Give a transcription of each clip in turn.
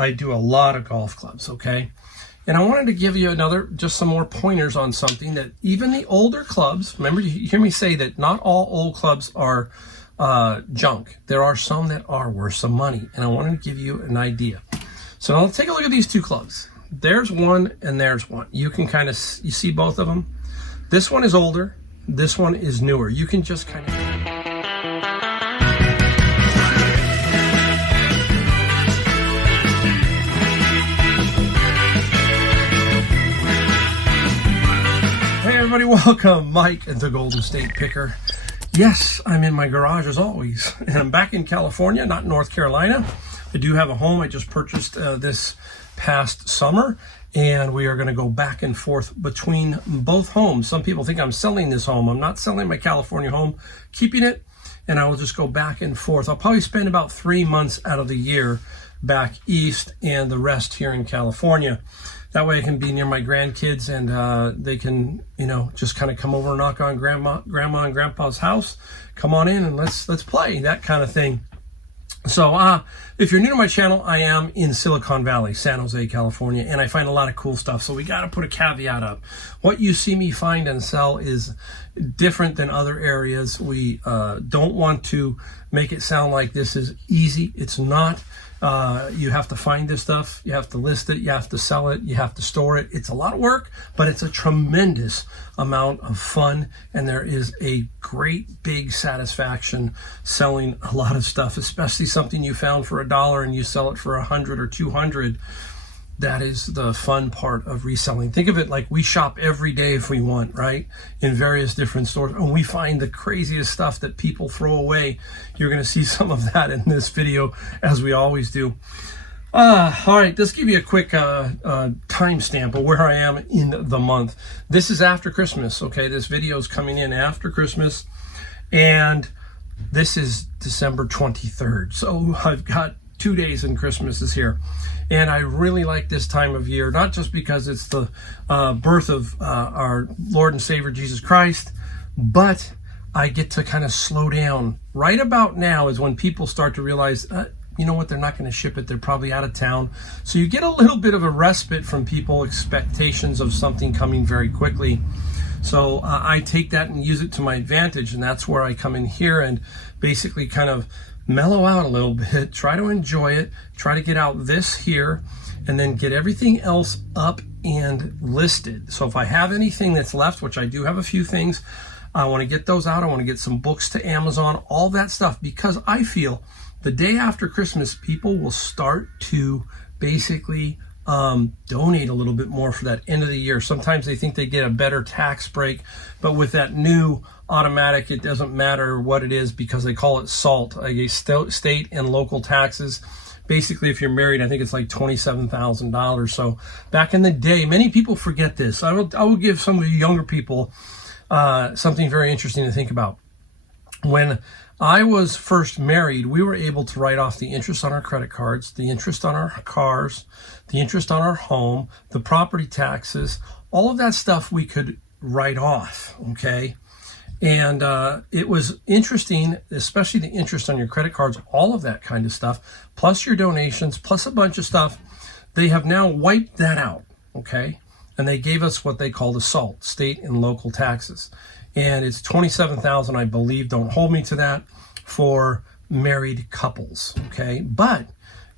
I do a lot of golf clubs, okay? And I wanted to give you just some more pointers on something that even the older clubs, remember you hear me say that not all old clubs are junk. There are some that are worth some money, and I wanted to give you an idea. So now let's take a look at these two clubs. There's one and there's one. You can kind of, you see both of them? This one is older, this one is newer. You can just kind of... Hey everybody, welcome. Mike at the Golden State Picker. Yes, I'm in my garage as always, and I'm back in California, not North Carolina. I do have a home I just purchased this past summer, and we are going to go back and forth between both homes. Some people think I'm selling this home. I'm not selling my California home, keeping it, and I will just go back and forth. I'll probably spend about 3 months out of the year back east and the rest here in California. That way I can be near my grandkids, and they can, just kind of come over and knock on grandma and grandpa's house. Come on in and let's play, that kind of thing. So if you're new to my channel, I am in Silicon Valley, San Jose, California, and I find a lot of cool stuff. So we got to put a caveat up. What you see me find and sell is different than other areas. We don't want to make it sound like this is easy. It's not. You have to find this stuff, you have to list it, you have to sell it, you have to store it. It's a lot of work, but it's a tremendous amount of fun, and there is a great big satisfaction selling a lot of stuff, especially something you found for $1 and you sell it for $100 or $200. That is the fun part of reselling. Think of it like we shop every day if we want, right? In various different stores, and we find the craziest stuff that people throw away. You're going to see some of that in this video, as we always do. All right, let's give you a quick timestamp of where I am in the month. This is after Christmas, okay? This video is coming in after Christmas, and this is December 23rd. So I've got 2 days and Christmas is here. And I really like this time of year, not just because it's the birth of our Lord and Savior Jesus Christ, but I get to kind of slow down. Right about now is when people start to realize, you know what, they're not going to ship it. They're probably out of town. So you get a little bit of a respite from people expectations of something coming very quickly. So I take that and use it to my advantage, and that's where I come in here and basically kind of mellow out a little bit, try to enjoy it, try to get out this here, and then get everything else up and listed. So if I have anything that's left, which I do have a few things, I want to get those out. I want to get some books to Amazon, all that stuff, because I feel the day after Christmas, people will start to basically donate a little bit more for that end of the year. Sometimes they think they get a better tax break, but with that new automatic, it doesn't matter what it is because they call it SALT, like state and local taxes. Basically, if you're married, I think it's like $27,000. So back in the day, many people forget this. I will give some of you younger people something very interesting to think about. When I was first married, we were able to write off the interest on our credit cards, the interest on our cars, the interest on our home, the property taxes, all of that stuff we could write off, okay? And it was interesting, especially the interest on your credit cards, all of that kind of stuff, plus your donations, plus a bunch of stuff. They have now wiped that out, okay? And they gave us what they call the SALT, state and local taxes. And it's $27,000, I believe, don't hold me to that, for married couples, okay? But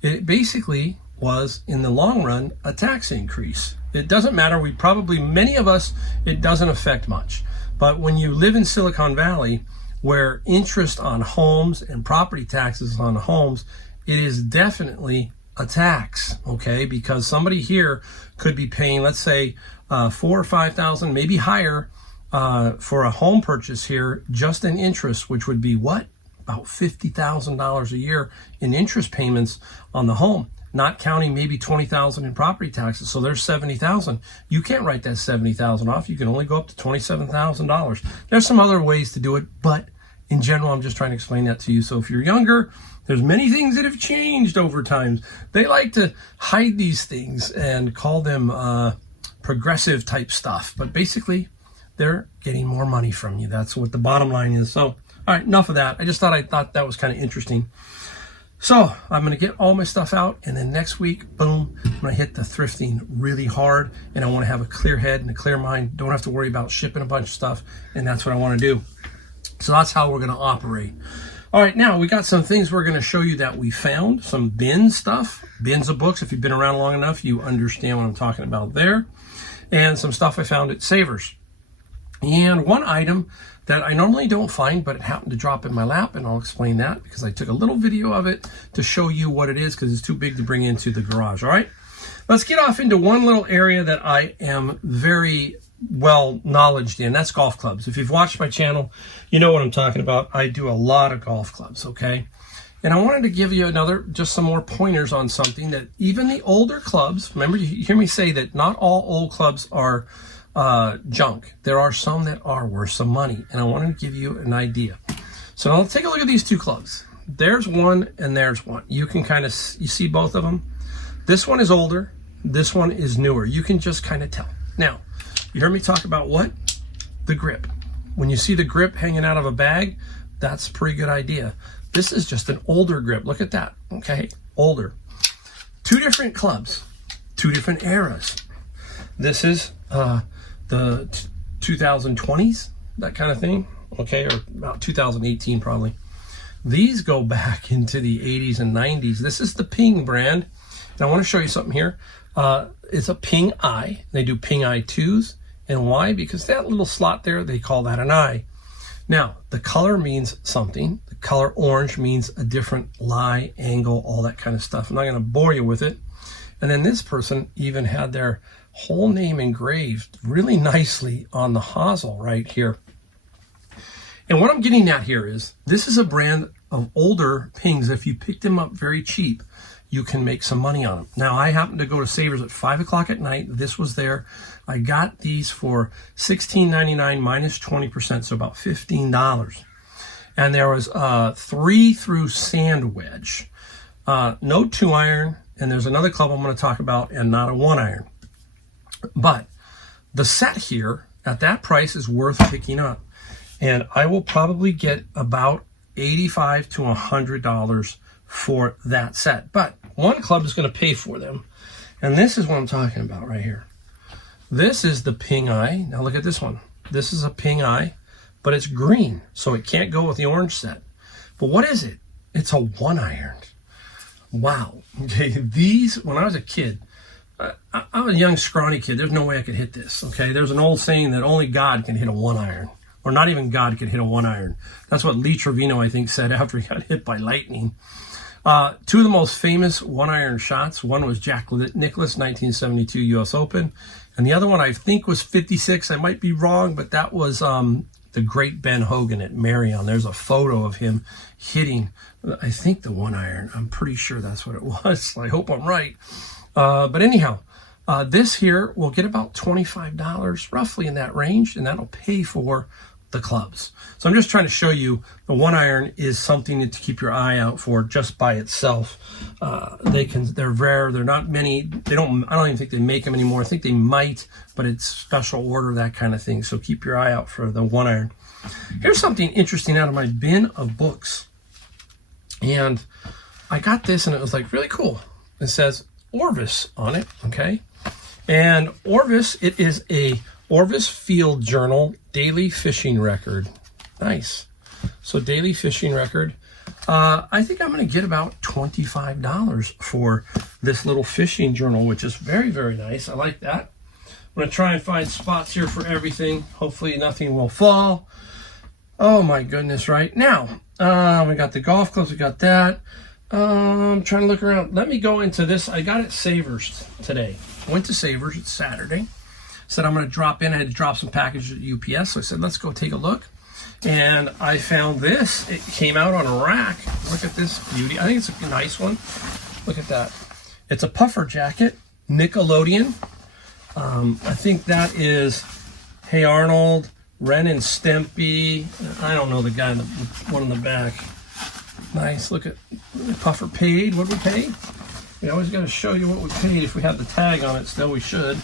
it basically was, in the long run, a tax increase. It doesn't matter. Many of us, it doesn't affect much. But when you live in Silicon Valley, where interest on homes and property taxes on homes, it is definitely a tax, okay? Because somebody here could be paying, let's say, $4,000 or $5,000, maybe higher, for a home purchase here, just in interest, which would be what? About $50,000 a year in interest payments on the home, not counting maybe $20,000 in property taxes. So there's $70,000. You can't write that $70,000 off. You can only go up to $27,000. There's some other ways to do it, but in general, I'm just trying to explain that to you. So if you're younger, there's many things that have changed over time. They like to hide these things and call them progressive type stuff, but basically they're getting more money from you. That's what the bottom line is. So, all right, enough of that. I thought that was kind of interesting. So I'm going to get all my stuff out, and then next week, boom, I'm going to hit the thrifting really hard, and I want to have a clear head and a clear mind. Don't have to worry about shipping a bunch of stuff, and that's what I want to do. So that's how we're going to operate. All right, now we got some things we're going to show you that we found, some bin stuff, bins of books. If you've been around long enough, you understand what I'm talking about there. And some stuff I found at Savers. And one item that I normally don't find, but it happened to drop in my lap, and I'll explain that because I took a little video of it to show you what it is because it's too big to bring into the garage. All right, let's get off into one little area that I am very well knowledged in. That's golf clubs. If you've watched my channel, you know what I'm talking about. I do a lot of golf clubs, okay? And I wanted to give you just some more pointers on something that even the older clubs, remember you hear me say that not all old clubs are junk. There are some that are worth some money, and I wanted to give you an idea. So now let's take a look at these two clubs. There's one and there's one. You can kind of, you see both of them? This one is older, this one is newer. You can just kind of tell. Now, you heard me talk about what? The grip. When you see the grip hanging out of a bag, that's a pretty good idea. This is just an older grip. Look at that, okay? Older. Two different clubs, two different eras. This is the 2020s, that kind of thing, okay? Or about 2018 probably. These go back into the 80s and 90s. This is the Ping brand. And I want to show you something here. It's a Ping Eye. They do Ping Eye 2s. And why? Because that little slot there, they call that an eye. Now, the color means something. The color orange means a different lie, angle, all that kind of stuff. I'm not going to bore you with it. And then this person even had their whole name engraved really nicely on the hosel right here. And what I'm getting at here is this is a brand of older Pings. If you pick them up very cheap, you can make some money on them. Now, I happened to go to Savers at 5 o'clock at night. This was there. I got these for $16.99 minus 20%, so about $15. And there was 3 through sand wedge. No 2-iron, and there's another club I'm going to talk about, and not a 1-iron. But the set here at that price is worth picking up. And I will probably get about $85 to $100 for that set. But one club is going to pay for them. And this is what I'm talking about right here. This is the Ping Eye. Now look at this one. This is a Ping Eye, but it's green, so it can't go with the orange set. But what is it? It's a 1-iron. Wow. Okay, these, when I was a kid, I'm a young, scrawny kid. There's no way I could hit this, okay? There's an old saying that only God can hit a 1-iron, or not even God can hit a 1-iron. That's what Lee Trevino, I think, said after he got hit by lightning. Two of the most famous 1-iron shots. One was Jack Nicklaus, 1972 U.S. Open. And the other one I think was 56. I might be wrong, but that was the great Ben Hogan at Marion. There's a photo of him hitting, I think, the 1-iron. I'm pretty sure that's what it was. I hope I'm right. But anyhow, this here will get about $25, roughly in that range, and that'll pay for the clubs. So I'm just trying to show you the 1-iron is something to keep your eye out for just by itself. They're rare. They're not many. I don't even think they make them anymore. I think they might, but it's special order, that kind of thing. So keep your eye out for the 1-iron. Here's something interesting out of my bin of books. And I got this and it was like really cool. It says Orvis on it, okay? And Orvis, it is a Orvis Field Journal daily fishing record. Nice. So daily fishing record. I think I'm going to get about $25 for this little fishing journal, which is very, very nice. I like that. I'm going to try and find spots here for everything. Hopefully nothing will fall. Oh my goodness, right? Now, we got the golf clubs. We got that. I'm trying to look around. Let me go into this. I got it Savers today. Went to Savers. It's Saturday. Said I'm going to drop in. I had to drop some packages at UPS. So I said, let's go take a look. And I found this. It came out on a rack. Look at this beauty. I think it's a nice one. Look at that. It's a puffer jacket, Nickelodeon. I think that is Hey Arnold, Ren and Stimpy. I don't know the guy, the one in the back. Nice. Look at the puffer paid. What did we pay? We always got to show you what we paid. If we have the tag on it still, we should.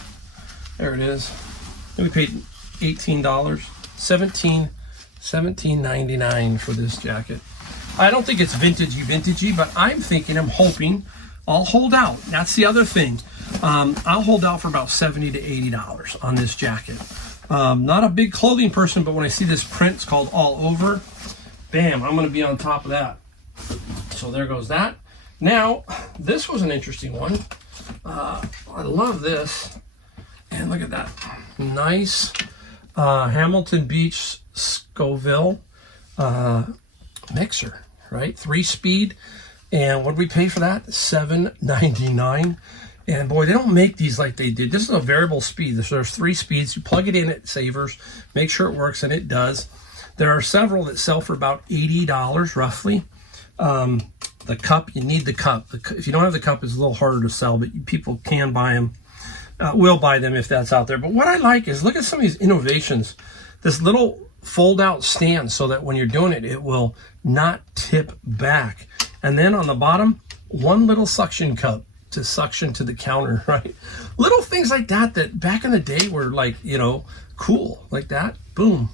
There it is. We paid $18. $17.99 for this jacket. I don't think it's vintagey, but I'm hoping I'll hold out. That's the other thing. I'll hold out for about $70 to $80 on this jacket. Not a big clothing person, but when I see this print, it's called All Over, bam, I'm going to be on top of that. So there goes that. Now, this was an interesting one. I love this. And look at that. Nice Hamilton Beach Scoville mixer, right? 3-speed. And what did we pay for that? $7.99. And boy, they don't make these like they did. This is a variable speed. There's 3 speeds. You plug it in at Savers, make sure it works, and it does. There are several that sell for about $80 roughly. The cup, you need the cup. If you don't have the cup, it's a little harder to sell, but people can buy them. Will buy them if that's out there. But what I like is, look at some of these innovations. This little fold-out stand so that when you're doing it, it will not tip back. And then on the bottom, one little suction cup to suction to the counter, right? Little things like that that back in the day were like, you know, cool, like that. Boom.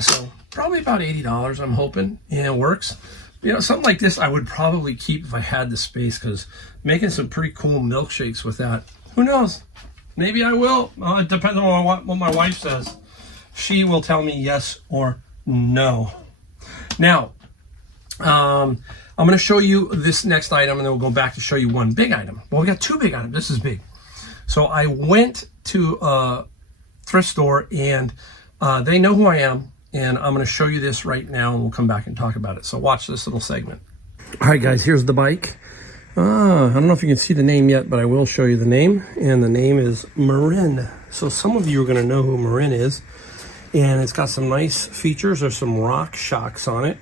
So probably about $80, I'm hoping, and it works. You know, something like this I would probably keep if I had the space, because making some pretty cool milkshakes with that, who knows? Maybe I will. It depends on what my wife says. She will tell me yes or no. Now, I'm going to show you this next item, and then we'll go back to show you one big item. Well, we got 2 big items. This is big. So I went to a thrift store, and they know who I am, and I'm going to show you this right now, and we'll come back and talk about it. So watch this little segment. All right, guys, here's the bike. I don't know if you can see the name yet, but I will show you the name, and the name is Marin. So some of you are going to know who Marin is, and it's got some nice features. There's some rock shocks on it.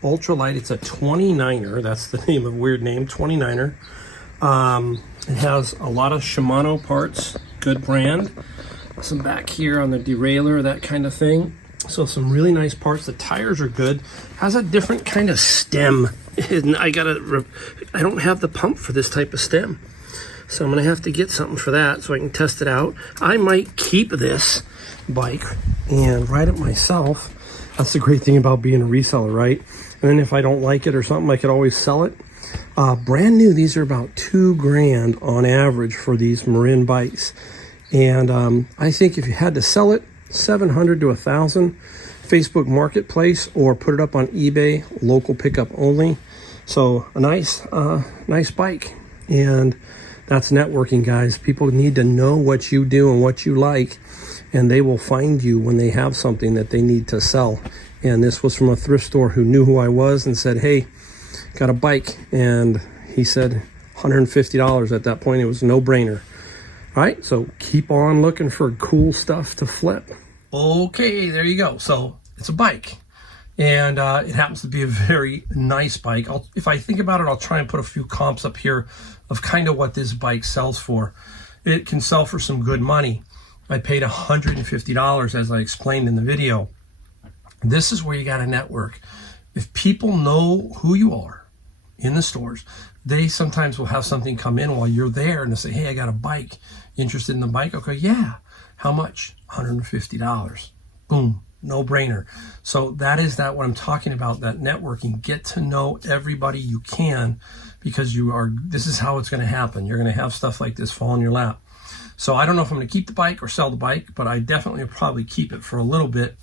Ultralight, it's a 29er. That's the name of weird name, 29er. It has a lot of Shimano parts, good brand. Some back here on the derailleur, that kind of thing. So some really nice parts. The tires are good. Has a different kind of stem. And I don't have the pump for this type of stem. So I'm gonna have to get something for that so I can test it out. I might keep this bike and ride it myself. That's the great thing about being a reseller, right? And then if I don't like it or something, I could always sell it. Brand new, these are about $2 grand on average for these Marin bikes. And I think if you had to sell it, $700 to $1,000, Facebook Marketplace, or put it up on eBay, local pickup only. So a nice bike. And that's networking, guys. People need to know what you do and what you like, and they will find you when they have something that they need to sell. And this was from a thrift store who knew who I was and said, hey, got a bike. And he said $150 at that point. It was a no-brainer. All right, so keep on looking for cool stuff to flip. Okay, there you go. So it's a bike, and it happens to be a very nice bike. If I think about it, I'll try and put a few comps up here of kind of what this bike sells for. It can sell for some good money. I paid $150, as I explained in the video. This is where you got to network. If people know who you are in the stores, they sometimes will have something come in while you're there, and they say, hey, I got a bike. You interested in the bike? Okay, yeah. How much? $150. Boom. No brainer. So that is what I'm talking about, that networking. Get to know everybody you can, because this is how it's going to happen. You're going to have stuff like this fall in your lap. So I don't know if I'm going to keep the bike or sell the bike, but I definitely will probably keep it for a little bit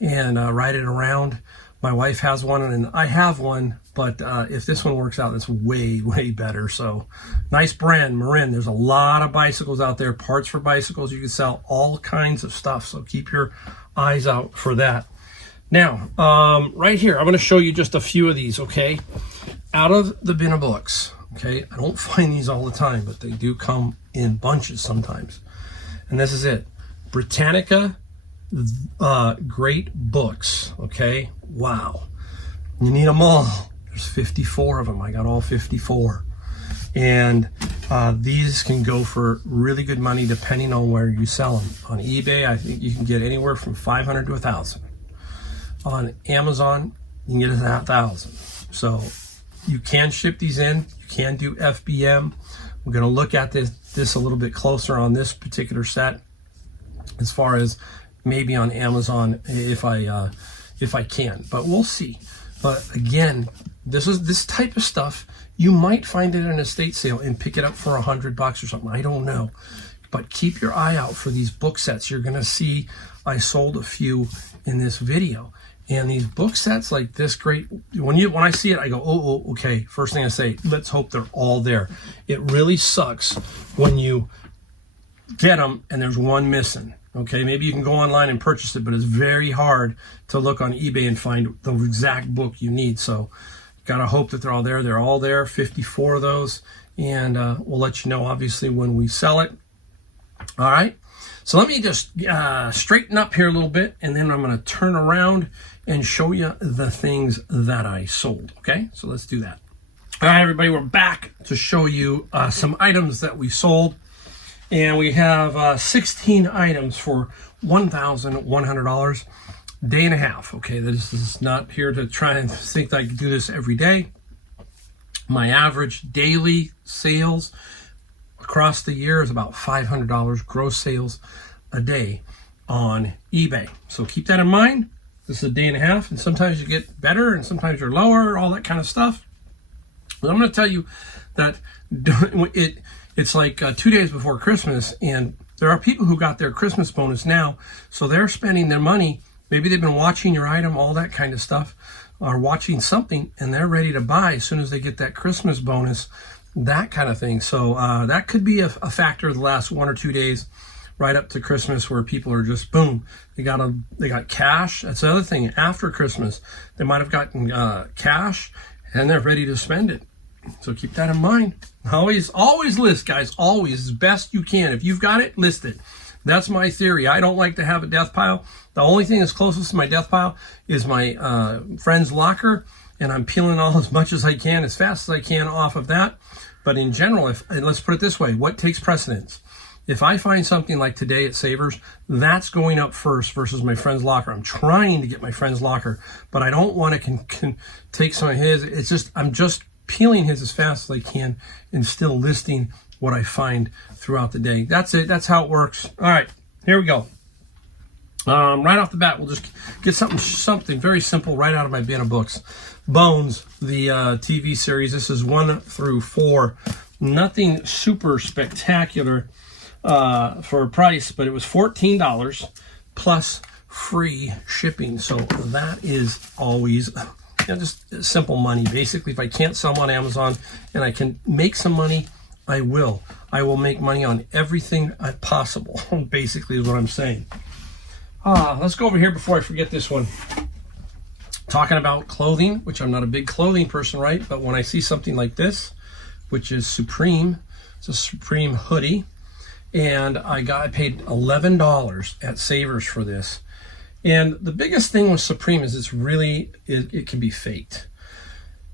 and ride it around. My wife has one and I have one, but if this one works out, it's way, way better. So nice brand, Marin. There's a lot of bicycles out there, parts for bicycles. You can sell all kinds of stuff, so keep your eyes out for that. Now, right here, I'm going to show you just a few of these, okay? Out of the bin of books, okay? I don't find these all the time, but they do come in bunches sometimes. And this is it. Britannica great books, okay? Wow. You need them all. There's 54 of them. I got all 54. And these can go for really good money depending on where you sell them. On eBay, I think you can get anywhere from $500 to $1,000. On Amazon, you can get it at $1,000. So you can ship these in. You can do FBM. We're going to look at this a little bit closer on this particular set, as far as maybe on Amazon if I can, but we'll see. But again, This type of stuff, you might find it in an estate sale and pick it up for $100 or something. I don't know. But keep your eye out for these book sets. You're going to see I sold a few in this video. And these book sets like this, great. When I see it, I go, oh, okay. First thing I say, let's hope they're all there. It really sucks when you get them and there's one missing. Okay, maybe you can go online and purchase it, but it's very hard to look on eBay and find the exact book you need. So gotta hope that they're all there. They're all there, 54 of those. And we'll let you know, obviously, when we sell it. All right. So let me just straighten up here a little bit, and then I'm going to turn around and show you the things that I sold. Okay, so let's do that. All right, everybody, we're back to show you some items that we sold. And we have 16 items for $1,100, day and a half. Okay, this is not here to try and think that I can do this every day. My average daily sales across the year is about $500 gross sales a day on eBay. So keep that in mind. This is a day and a half, and sometimes you get better and sometimes you're lower, all that kind of stuff. But I'm going to tell you that it's like 2 days before Christmas, and there are people who got their Christmas bonus now, so they're spending their money. Maybe they've been watching your item, all that kind of stuff, or watching something, and they're ready to buy as soon as they get that Christmas bonus, that kind of thing. So that could be a factor the last 1 or 2 days right up to Christmas, where people are just, boom, they got cash. That's the other thing. After Christmas, they might have gotten cash, and they're ready to spend it. So keep that in mind. Always list, guys. Always, as best you can. If you've got it, list it. That's my theory. I don't like to have a death pile. The only thing that's closest to my death pile is my friend's locker, and I'm peeling all as much as I can, as fast as I can off of that. But in general, and let's put it this way, what takes precedence? If I find something like today at Savers, that's going up first versus my friend's locker. I'm trying to get my friend's locker, but I don't want to take some of his. It's just, I'm just peeling his as fast as I can and still listing what I find throughout the day. That's it. That's how it works. All right, here we go. Right off the bat, we'll just get something very simple right out of my bin of books. Bones, the TV series. This is 1 through 4. Nothing super spectacular for a price, but it was $14 plus free shipping. So that is always just simple money. Basically, if I can't sell them on Amazon and I can make some money, I will. I will make money on everything possible, basically is what I'm saying. Let's go over here before I forget this one. Talking about clothing, which I'm not a big clothing person, right? But when I see something like this, which is Supreme, it's a Supreme hoodie, and I paid $11 at Savers for this. And the biggest thing with Supreme is it can be faked.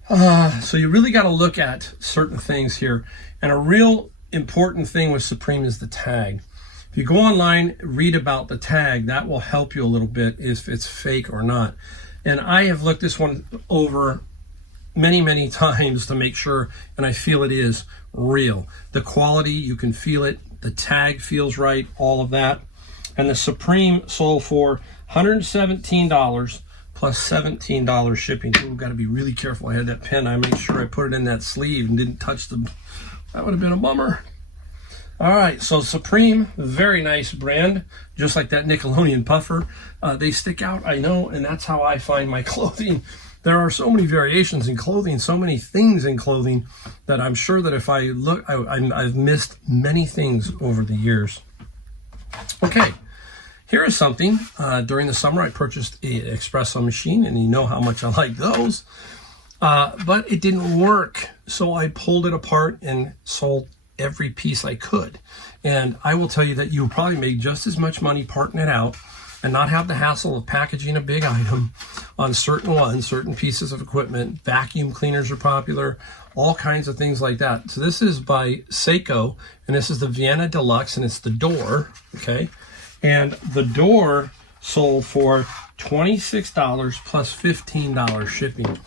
So you really got to look at certain things here. And a real important thing with Supreme is the tag. If you go online, read about the tag, that will help you a little bit if it's fake or not. And I have looked this one over many, many times to make sure, and I feel it is real. The quality, you can feel it. The tag feels right, all of that. And the Supreme sold for $117 plus $17 shipping. Ooh, got to be really careful. I had that pen. I made sure I put it in that sleeve and didn't touch them. That would have been a bummer. All right, so Supreme, very nice brand, just like that Nickelodeon puffer. They stick out, I know, and that's how I find my clothing. There are so many variations in clothing, so many things in clothing, that I'm sure that if I look, I've missed many things over the years. Okay, here is something. During the summer, I purchased an espresso machine, and you know how much I like those. But it didn't work, so I pulled it apart and sold every piece I could. And I will tell you that you'll probably make just as much money parting it out and not have the hassle of packaging a big item on certain pieces of equipment. Vacuum cleaners are popular, all kinds of things like that. So this is by Seiko, and this is the Vienna Deluxe, and it's the door, okay? And the door sold for $26 plus $15 shipping.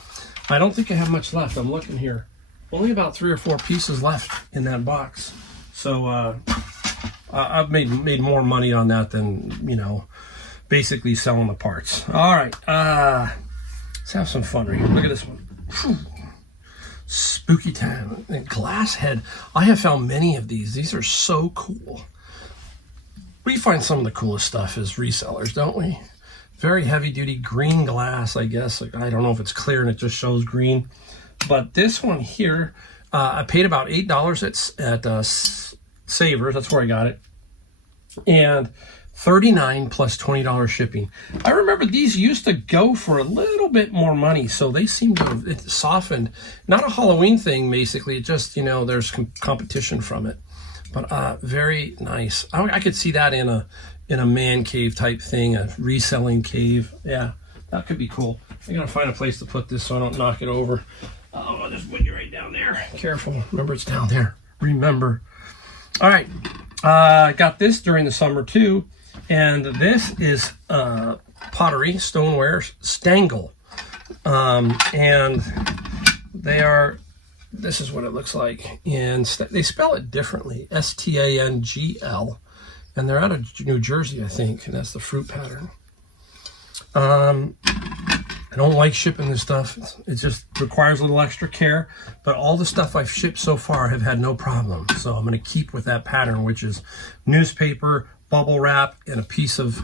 I don't think I have much left. I'm looking here. Only about 3 or 4 pieces left in that box. So I've made more money on that than, basically selling the parts. All right, let's have some fun here. Look at this one. Whew. spooky time. And glass head. I have found many of these. These are so cool. We find some of the coolest stuff as resellers, don't we? Very heavy duty green glass, I guess. Like, I don't know if it's clear and it just shows green. But this one here, I paid about $8 at Savers. That's where I got it. And $39 plus $20 shipping. I remember these used to go for a little bit more money, so they seem to have softened. Not a Halloween thing, basically. It just, you know, there's competition from it. But very nice. I could see that in a man cave type thing, a reselling cave. Yeah, that could be cool. I gotta find a place to put this so I don't knock it over. Oh, I'll just put you right down there. Careful. Remember, it's down there. Remember. All right. I got this during the summer too. And this is pottery, stoneware, Stangle. And they are, this is what it looks like. And they spell it differently, S-T-A-N-G-L. And they're out of New Jersey, I think. And that's the fruit pattern. I don't like shipping this stuff. It just requires a little extra care. But all the stuff I've shipped so far have had no problem. So I'm going to keep with that pattern, which is newspaper, bubble wrap, and a piece of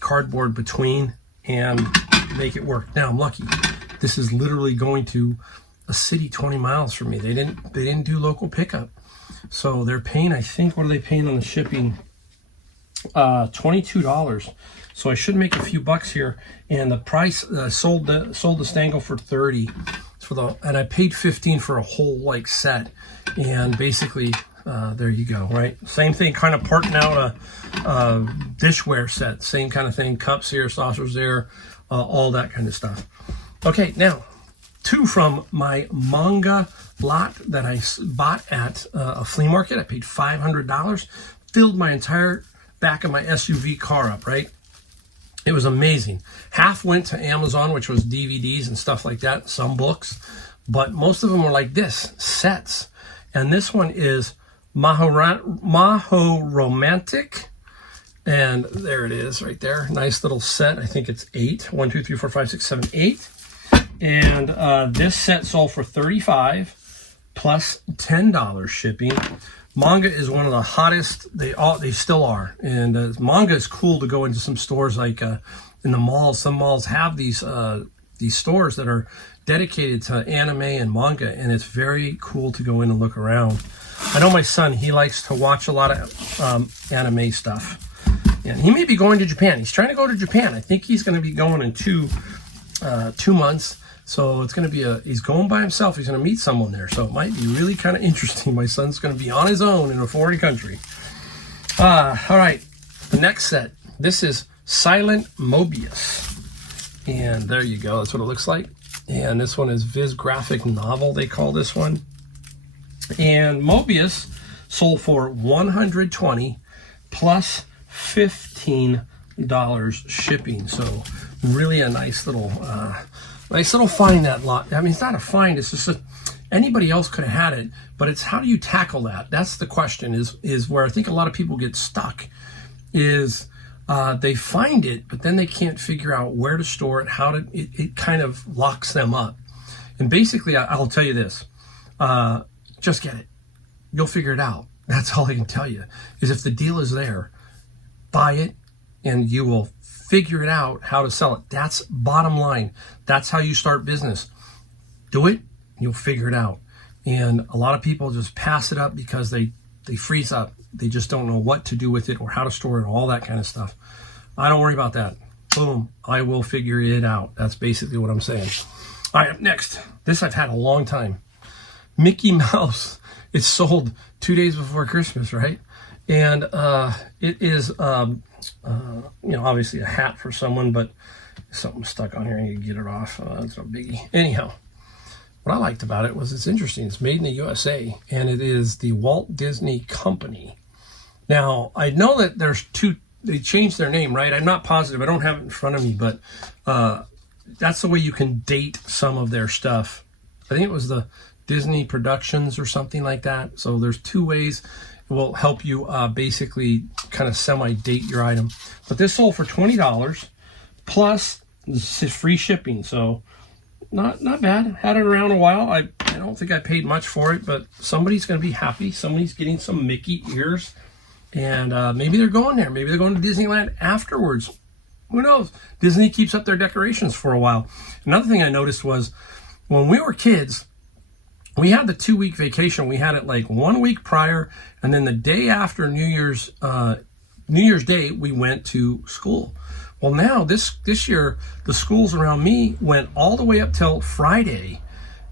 cardboard between, and make it work. Now I'm lucky. This is literally going to a city 20 miles from me. They didn't do local pickup. So they're paying, I think, what are they paying on the shipping? $22. So I should make a few bucks here. And the price, sold the Stangle for $30 and I paid $15 for a whole set. And basically, there you go, right? Same thing, kind of parting out a dishware set. Same kind of thing, cups here, saucers there, all that kind of stuff. Okay, now, two from my manga lot that I bought at a flea market. I paid $500, filled my entire back of my SUV car up, right? It was amazing. Half went to Amazon, which was DVDs and stuff like that, some books, but most of them were like this, sets. And this one is Maho Romantic. And there it is right there. Nice little set. I think it's 8. 1, 2, 3, 4, 5, 6, 7, 8. And this set sold for $35 plus $10 shipping. Manga is one of the hottest. They still are. And manga is cool to go into some stores like in the malls. Some malls have these stores that are dedicated to anime and manga, and it's very cool to go in and look around. I know my son, he likes to watch a lot of anime stuff. And he may be going to Japan. He's trying to go to Japan. I think he's going to be going in 2 months. So it's going to be he's going by himself. He's going to meet someone there. So it might be really kind of interesting. My son's going to be on his own in a foreign country. All right. The next set. This is Silent Mobius. And there you go. That's what it looks like. And this one is Viz Graphic Novel, they call this one. And Mobius sold for $120 plus $15 shipping. So really a nice little find, that lot. I mean, it's not a find. It's just anybody else could have had it, but it's how do you tackle that? That's the question. Is where I think a lot of people get stuck. Is they find it, but then they can't figure out where to store it. It kind of locks them up. And basically, I'll tell you this: just get it. You'll figure it out. That's all I can tell you. Is if the deal is there, buy it, and you will figure it out how to sell it. That's bottom line. That's how you start business. Do it, you'll figure it out. And a lot of people just pass it up because they freeze up. They just don't know what to do with it or how to store it, all that kind of stuff. I don't worry about that. Boom, I will figure it out. That's basically what I'm saying. All right, up next. This I've had a long time. Mickey Mouse. It's sold 2 days before Christmas, right? And it is, obviously a hat for someone, but something stuck on here and you get it off. It's no biggie. Anyhow, what I liked about it was it's interesting. It's made in the USA, and it is the Walt Disney Company. Now, I know that there's they changed their name, right? I'm not positive. I don't have it in front of me, but that's the way you can date some of their stuff. I think it was the Disney Productions or something like that. So there's 2 ways. It will help you basically kind of semi-date your item. But this sold for $20 plus free shipping. So not bad. Had it around a while. I don't think I paid much for it, but somebody's going to be happy. Somebody's getting some Mickey ears, and maybe they're going there. Maybe they're going to Disneyland afterwards. Who knows? Disney keeps up their decorations for a while. Another thing I noticed was when we were kids, we had the 2-week vacation. We had it like 1 week prior, and then the day after New Year's Day, we went to school. Well, now this year, the schools around me went all the way up till Friday,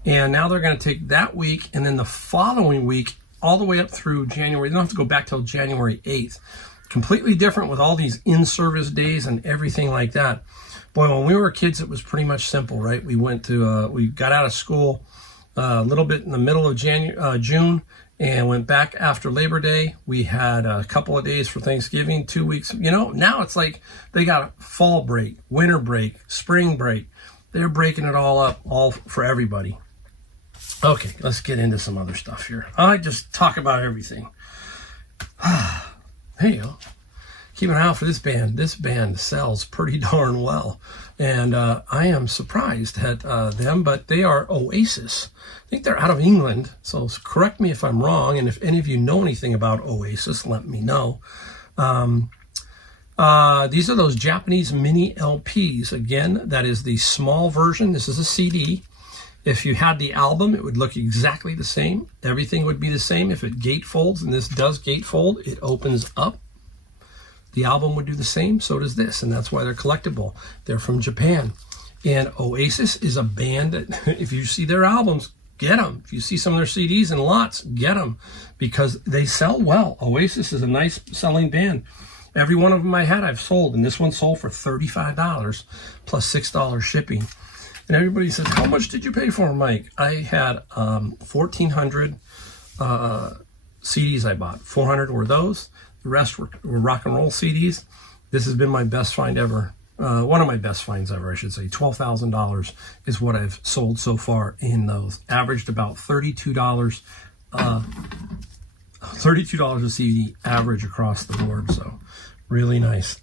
and now they're going to take that week and then the following week all the way up through January. They don't have to go back till January 8th. Completely different with all these in-service days and everything like that. Boy, when we were kids, it was pretty much simple, right? We went to, we got out of school a little bit in the middle of June, and went back after Labor Day. We had a couple of days for Thanksgiving, 2 weeks. You know, now it's like they got a fall break, winter break, spring break. They're breaking it all up, all for everybody. Okay, let's get into some other stuff here. I just talk about everything. There you go. Keep an eye out for this band. This band sells pretty darn well. And I am surprised at them, but they are Oasis. I think they're out of England, so correct me if I'm wrong. And if any of you know anything about Oasis, let me know. These are those Japanese mini LPs. Again, that is the small version. This is a CD. If you had the album, it would look exactly the same. Everything would be the same. If it gatefolds, and this does gatefold, it opens up. The album would do the same, so does this, and that's why they're collectible. They're from Japan. And Oasis is a band that, if you see their albums, get them. If you see some of their CDs in lots, get them, because they sell well. Oasis is a nice selling band. Every one of them I had, I've sold, and this one sold for $35 plus $6 shipping. And everybody says, how much did you pay for them, Mike? I had 1,400 CDs I bought. 400 were those. The rest were rock and roll CDs. This has been my best find ever. One of my best finds ever, I should say. $12,000 is what I've sold so far in those. Averaged about $32. $32 a CD average across the board. So really nice.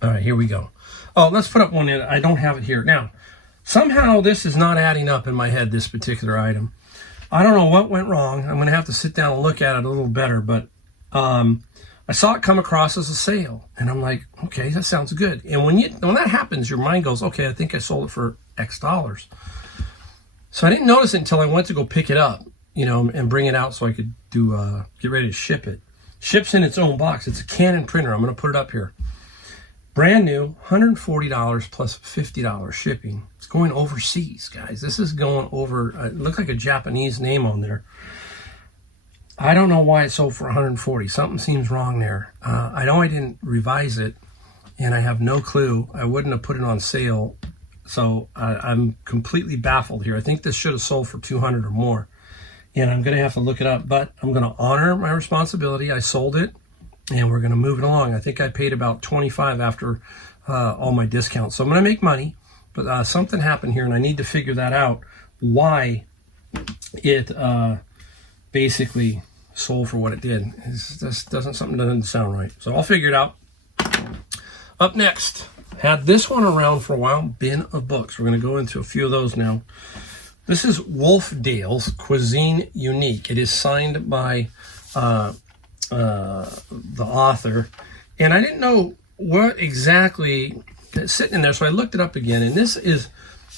All right, here we go. Oh, let's put up one in. I don't have it here. Now, somehow this is not adding up in my head, this particular item. I don't know what went wrong. I'm going to have to sit down and look at it a little better, but I saw it come across as a sale, and I'm like, okay, that sounds good. And when that happens, your mind goes, okay, I think I sold it for X dollars. So I didn't notice it until I went to go pick it up, you know, and bring it out so I could get ready to ship it. Ships in its own box. It's a Canon printer. I'm going to put it up here. Brand new, $140 plus $50 shipping. It's going overseas, guys. This is going over, it looked like a Japanese name on there. I don't know why it sold for $140. Something seems wrong there. I know I didn't revise it, and I have no clue. I wouldn't have put it on sale, so I'm completely baffled here. I think this should have sold for $200 or more, and I'm going to have to look it up, but I'm going to honor my responsibility. I sold it, and we're going to move it along. I think I paid about $25 after all my discounts, so I'm going to make money, but something happened here, and I need to figure that out, why it basically sold for what it did. Something doesn't sound right. So I'll figure it out. Up next, had this one around for a while, bin of books. We're going to go into a few of those now. This is Wolf Dale's Cuisine Unique. It is signed by the author, and I didn't know what exactly is sitting in there, so I looked it up again. And this is,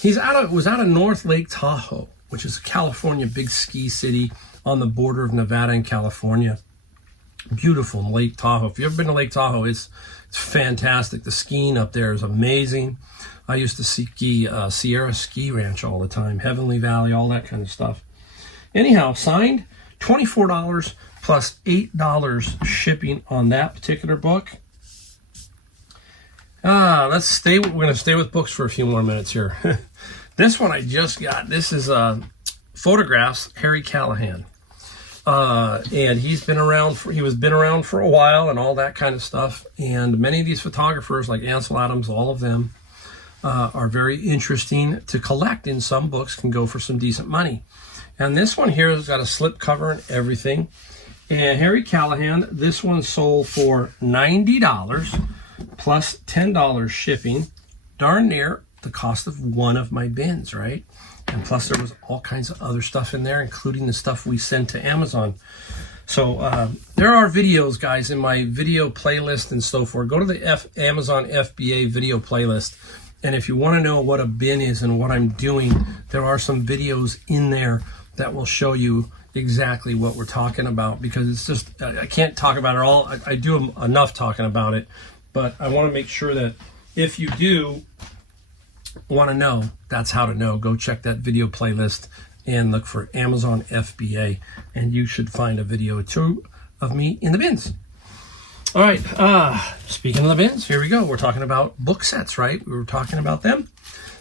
was out of North Lake Tahoe, which is a California big ski city on the border of Nevada and California. Beautiful Lake Tahoe. If you've ever been to Lake Tahoe, it's fantastic. The skiing up there is amazing. I used to ski Sierra Ski Ranch all the time, Heavenly Valley, all that kind of stuff. Anyhow, signed, $24 plus $8 shipping on that particular book. We're going to stay with books for a few more minutes here. This one I just got. This is Photographs, Harry Callahan. And he's been around for a while and all that kind of stuff. And many of these photographers, like Ansel Adams, all of them are very interesting to collect. And some books can go for some decent money. And this one here has got a slip cover and everything. And Harry Callahan, this one sold for $90 plus $10 shipping. Darn near the cost of one of my bins, right? And plus there was all kinds of other stuff in there, including the stuff we sent to Amazon. So there are videos, guys, in my video playlist and so forth. Go to the Amazon FBA video playlist. And if you want to know what a bin is and what I'm doing, there are some videos in there that will show you exactly what we're talking about, because it's just, I can't talk about it all. I do enough talking about it, but I want to make sure that if you do want to know, that's how to know. Go check that video playlist and look for Amazon FBA, and you should find a video or two of me in the bins. All right, speaking of the bins, here we go. We're talking about book sets, right? We were talking about them.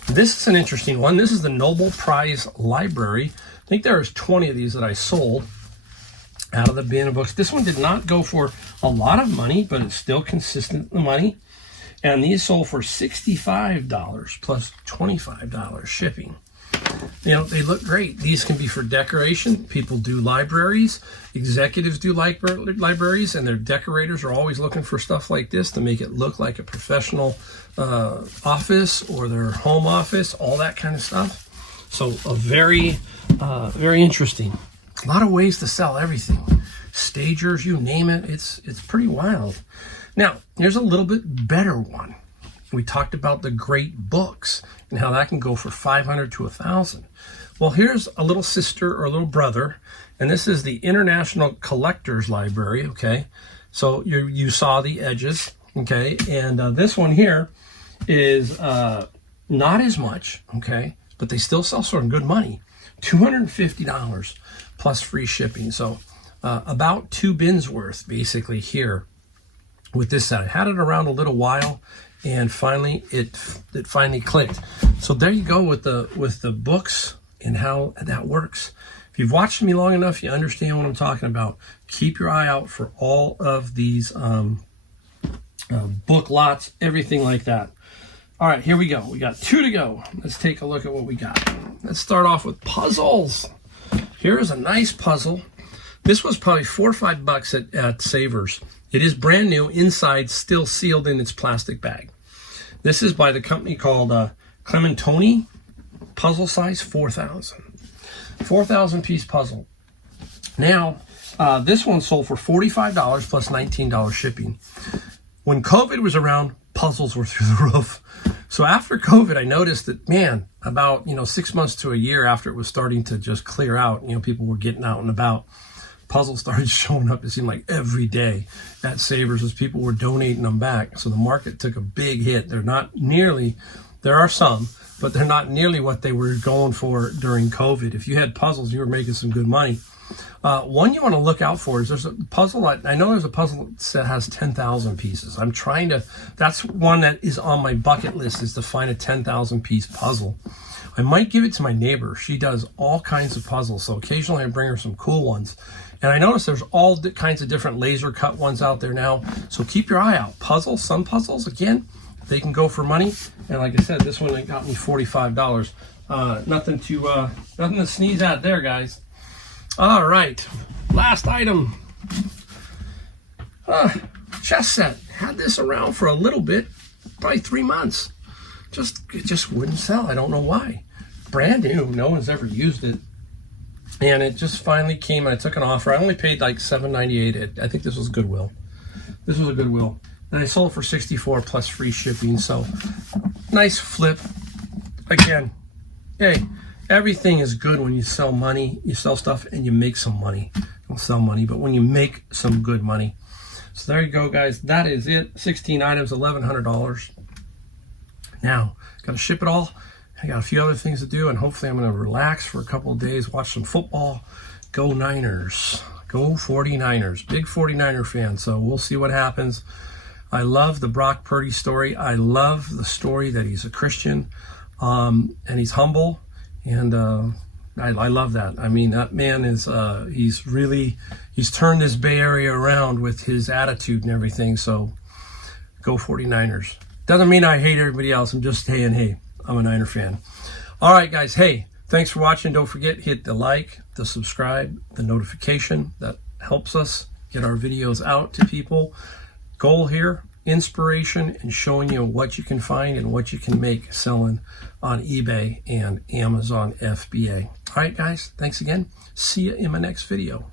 This is an interesting one. This is the Nobel Prize Library. I think there's 20 of these that I sold out of the bin of books. This one did not go for a lot of money, but it's still consistent the money. And these sold for $65 plus $25 shipping. You know, they look great. These can be for decoration. People do libraries. Executives do libraries, and their decorators are always looking for stuff like this to make it look like a professional office or their home office, all that kind of stuff. So a very interesting. A lot of ways to sell everything. Stagers, you name it. It's pretty wild. Now, here's a little bit better one. We talked about the great books and how that can go for $500 to $1,000. Well, here's a little sister or a little brother, and this is the International Collectors Library, okay? So you saw the edges, okay? And this one here is not as much, okay? But they still sell some good money. $250 plus free shipping. So about 2 bins worth basically here with this set. I had it around a little while, and finally it finally clicked. So there you go with the books and how that works. If you've watched me long enough, you understand what I'm talking about. Keep your eye out for all of these book lots, everything like that. All right, here we go. We got 2 to go. Let's take a look at what we got. Let's start off with puzzles. Here's a nice puzzle. This was probably $4 or $5 at Savers. It is brand new, inside still sealed in its plastic bag. This is by the company called Clementoni. Puzzle size 4,000 piece puzzle. Now, this one sold for $45 plus $19 shipping. When COVID was around, puzzles were through the roof. So after COVID, I noticed that, man, about 6 months to a year after it was starting to just clear out, people were getting out and about, puzzles started showing up, it seemed like every day at Savers as people were donating them back. So the market took a big hit. They're not nearly, there are some, but they're not nearly what they were going for during COVID. If you had puzzles, you were making some good money. One you want to look out for is there's a puzzle. I know there's a puzzle that has 10,000 pieces. I'm trying to, that's one that is on my bucket list, is to find a 10,000 piece puzzle. I might give it to my neighbor. She does all kinds of puzzles. So occasionally I bring her some cool ones. And I notice there's all kinds of different laser cut ones out there now. So keep your eye out. Puzzles, some puzzles, again, they can go for money. And like I said, this one got me $45. Nothing to sneeze at there, guys. All right, last item. Chess set. Had this around for a little bit, probably 3 months. It just wouldn't sell. I don't know why. Brand new. No one's ever used it. And it just finally came. I took an offer. I only paid like $7.98. I think this was Goodwill. This was a Goodwill. And I sold it for $64 plus free shipping. So nice flip. Again, hey, everything is good when you sell money. You sell stuff and you make some money. Don't sell money, but when you make some good money. So there you go, guys. That is it. 16 items, $1,100. Now, got to ship it all. I got a few other things to do, and hopefully I'm going to relax for a couple of days, watch some football. Go Niners. Go 49ers. Big 49er fan, so we'll see what happens. I love the Brock Purdy story. I love the story that he's a Christian, and he's humble, and I love that. I mean, that man is, he's turned this Bay Area around with his attitude and everything, so go 49ers. Doesn't mean I hate everybody else. I'm just saying, hey, I'm a Niner fan. All right, guys. Hey, thanks for watching. Don't forget, hit the like, the subscribe, the notification. That helps us get our videos out to people. Goal here, inspiration and showing you what you can find and what you can make selling on eBay and Amazon FBA. All right, guys, thanks again. See you in my next video.